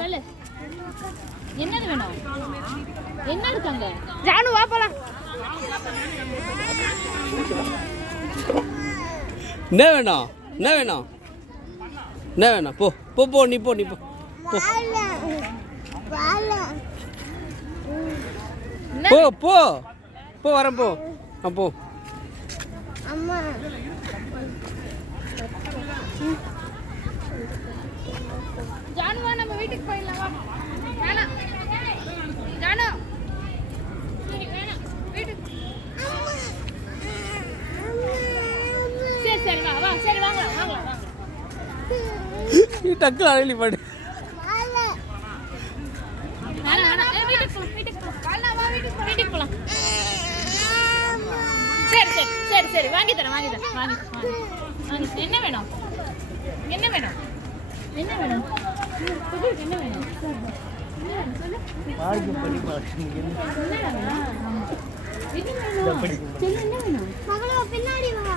வேணும்? சொல்லு. என்னது வேணும்? என்ன இருக்காங்க? ஜானு வா போலாம். என்ன வேணும்? என்ன வேணும்? என்ன வேணும்? போ போ போ நீ போ நீ போ போ போ போ போ வரேன் போ போ. அம்மா ஜானு வா நம்ம வீட்டுக்கு போயிடலாம் வா. வேணாம் ஜானு வேணாம் வீட்டுக்கு. சரி சரி வா வா சரி வாங்கலாம் வாங்கலாம் வாங்க. நீ டக்குல அழலி பாடு. வேணாம் வேணாம் வீட்டுக்கு போலாம் வீட்டுக்கு போலாம். வேணாம் வா வீட்டுக்கு போலாம். சரி சரி சரி சரி வாங்கி தரேன் வாங்கி தரேன் வாங்கி வாங்கி. என்ன வேணும்? என்ன வேணும்? என்ன வேணும்? என்ன வேணும்? சொல்லு. என்ன வேணும்? பின்னாடி வா.